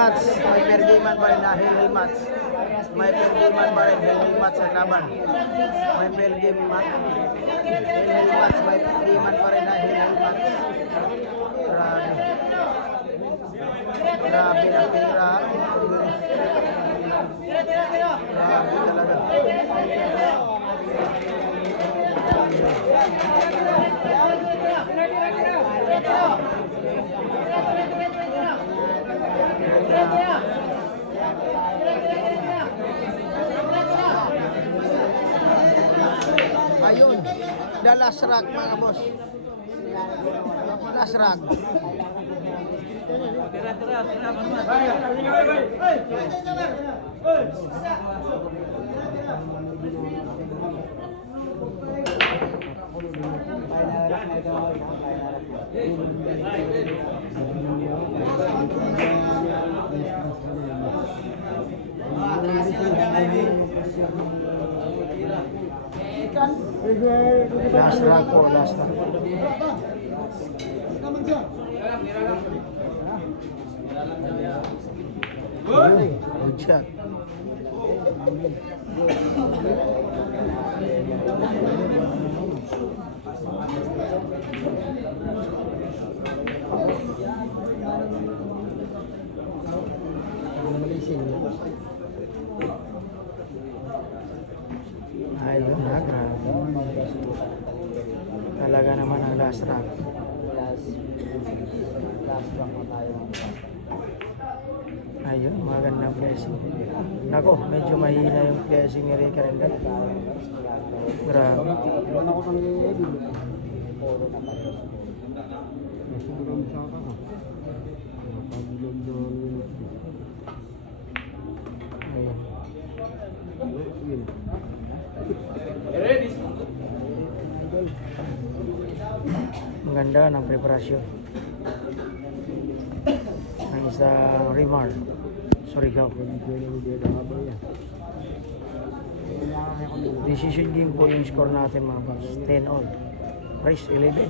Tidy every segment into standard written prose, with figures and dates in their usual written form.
match. May fair game man pa rin na Hell match. May fair game man pa rin Hell match sa laban. May fair game match. Hell match. May fair game man pa rin na Hell match. Grabe. Grabe na pera. Grabe talaga. Ayun, the last rock mga boss. Last rock. Last rock po, last rock. Good shot. Ayun na, grabe. Talaga naman ang last rock. Ayun, magandang blessing. Nako, medyo mahina yung blessing ni Rica Rendal. Grabe. Ayun. Ang ganda ng preparasyon. Ang isang Rimar Surigao. Decision game po yung score natin mga boss. 10 all. Race 11.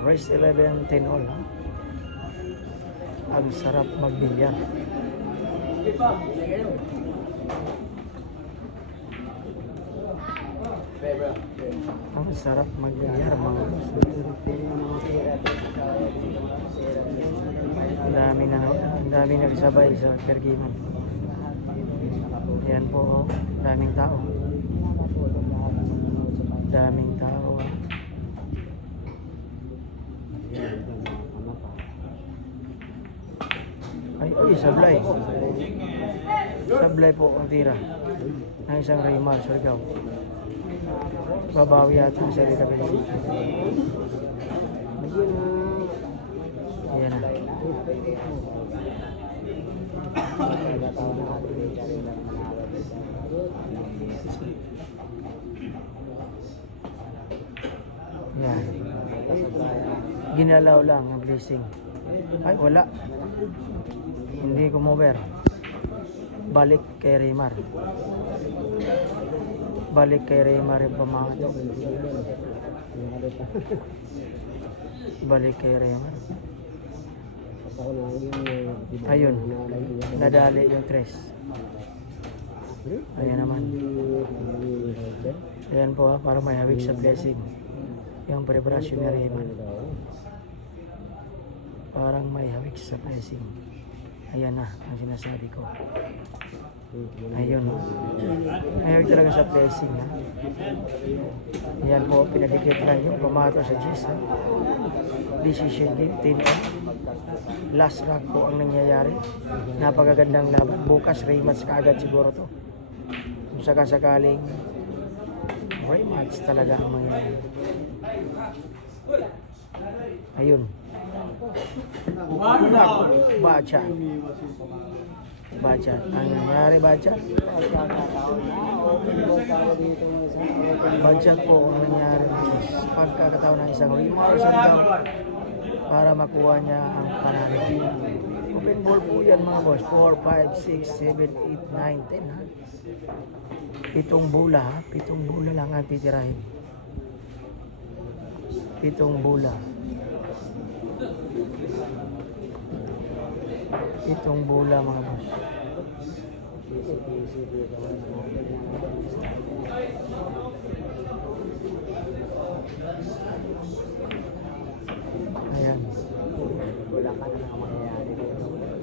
Race 11, 10 all. Ha? Ang sarap magbilyar. Ang sarap magbilyar mga boss. Ang dami nagsabay sa Pergiman. Yan po, daming tao. Daming tao. Ay, sablay. Sablay po ang tira ng isang Raymar Surigao. Babawi yata sa Rica Rendal. Ayan na. Yan. Ginalaw lang ang blessing. Ay, wala. Hindi kumover. Balik kay Raymar. Balik kay Raymar yung pamagat. Balik kay Raymar. Ayun. Nadali yung tres. Ayan naman. Ayan po para may hawik sa blessing. Yung preparasyon ni Raymar. Parang may hawik sa blessing. Ayan na ang sinasabi ko. Ayun. May hawik talaga sa blessing. Ha? Ayan po, pinadikit lang yung pamato sa G's. Ha? Decision game, 10 on. Last rock po ang nangyayari. Napakagandang laban. Bukas, rematch kaagad siguro to. Kung sakasakaling rematch talaga ang mangyayari. Ayun. Bacha. Bacha. Ang nangyayari, Bacha. Bacha po ang nangyayari. Pagkakataon ng isang Rimar Surigao para makuha niya ang panalo. Open ball po yan mga boss. 4, 5, 6, 7, 8, 9, 10 ha. 7 bola ha. 7 bola lang ang titirahin. 7 bola. Itong bola mga boss. Ayan. Wala ka na lang mangyayari. Wala.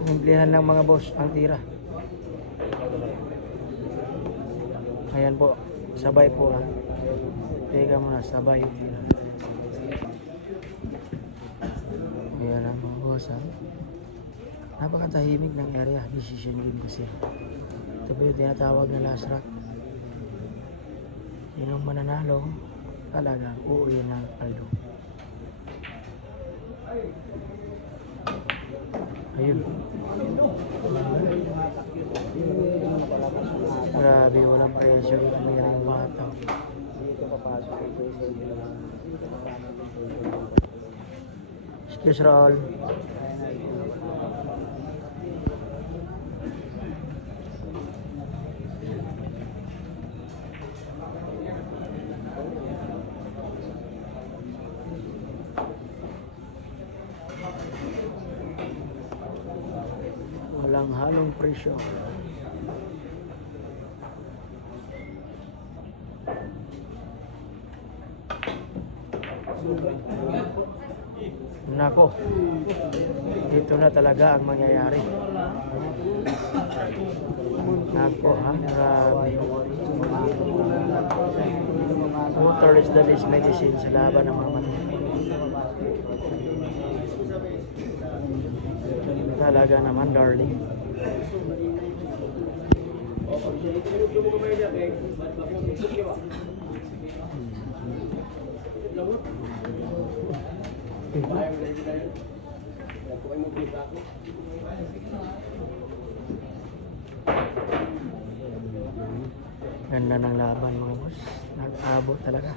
Sinimplihan lang mga boss ang tira. Ayan po. Sabay po ha. Teka muna, sabay yung tira. Ayan ang mga boss ha. Napakatahimik ng area. Decision game kasi. Ito po yung tinatawag na last rock. Sinong mananalo talagang uuwi ng paldo. Ayun. Grabe, walang pressure. Mayroon yung mga tao. Excuse roll. Walang halong presyo. Nako, ito na talaga ang mangyayari. Nako ha, grabe. Water is the best medicine sa laban ng mga manok. Talaga naman, darling. Ganda ng laban mga boss. Nag-abot talaga.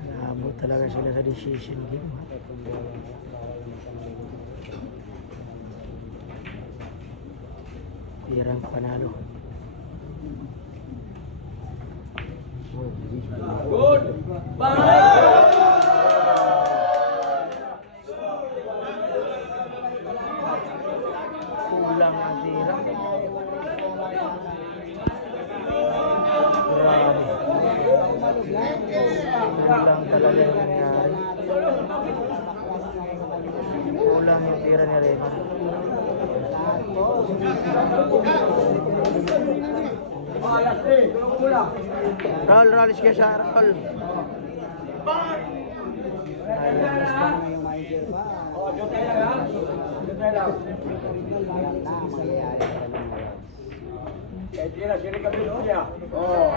Nag-abot talaga sila sa decision game. Ha? Tirang panalo. Good! Bye! Kulang ang tira. Grabe. Kulang talaga yung nangyari. Kulang yung tira ni Raymond. Roll, sige siya, roll. Tira, sini kami dulu ya. Oh.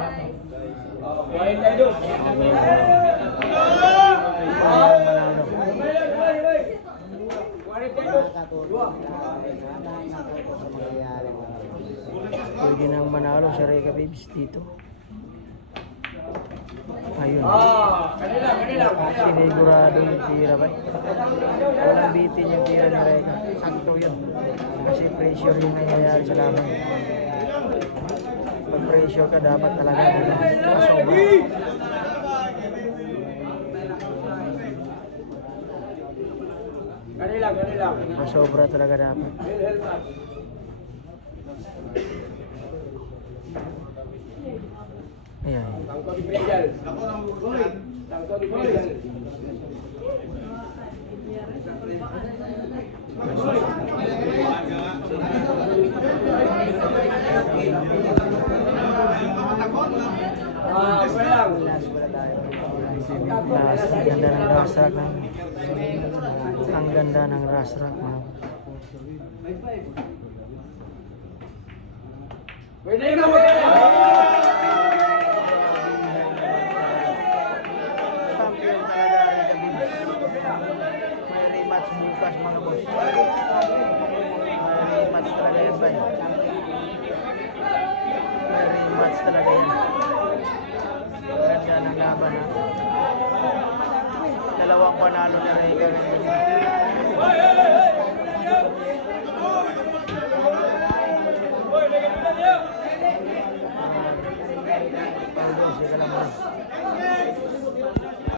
Baik tayo. Pwede nang manalo si Reka Babes dito. Ayun. Kanila. Sinigurado yung tira ba? Walang bitin yung tira ni Reka. Sakto yun. Kasi pressure yung nangyayari sa laban. Pag pressure ka dapat talaga masobra. Kanila. Masobra talaga dapat. Ayan. Tangkot di Bridal. Tangkot di Bridal. Ang ganda ng rasrak mga Pwede na mo. champion talaga rin kami. May rematch bukas mga boss. May rematch talaga yan ba? May rematch talaga yan. Ganda ng laban ha. dalawang panalo na rin kami. Sige lang,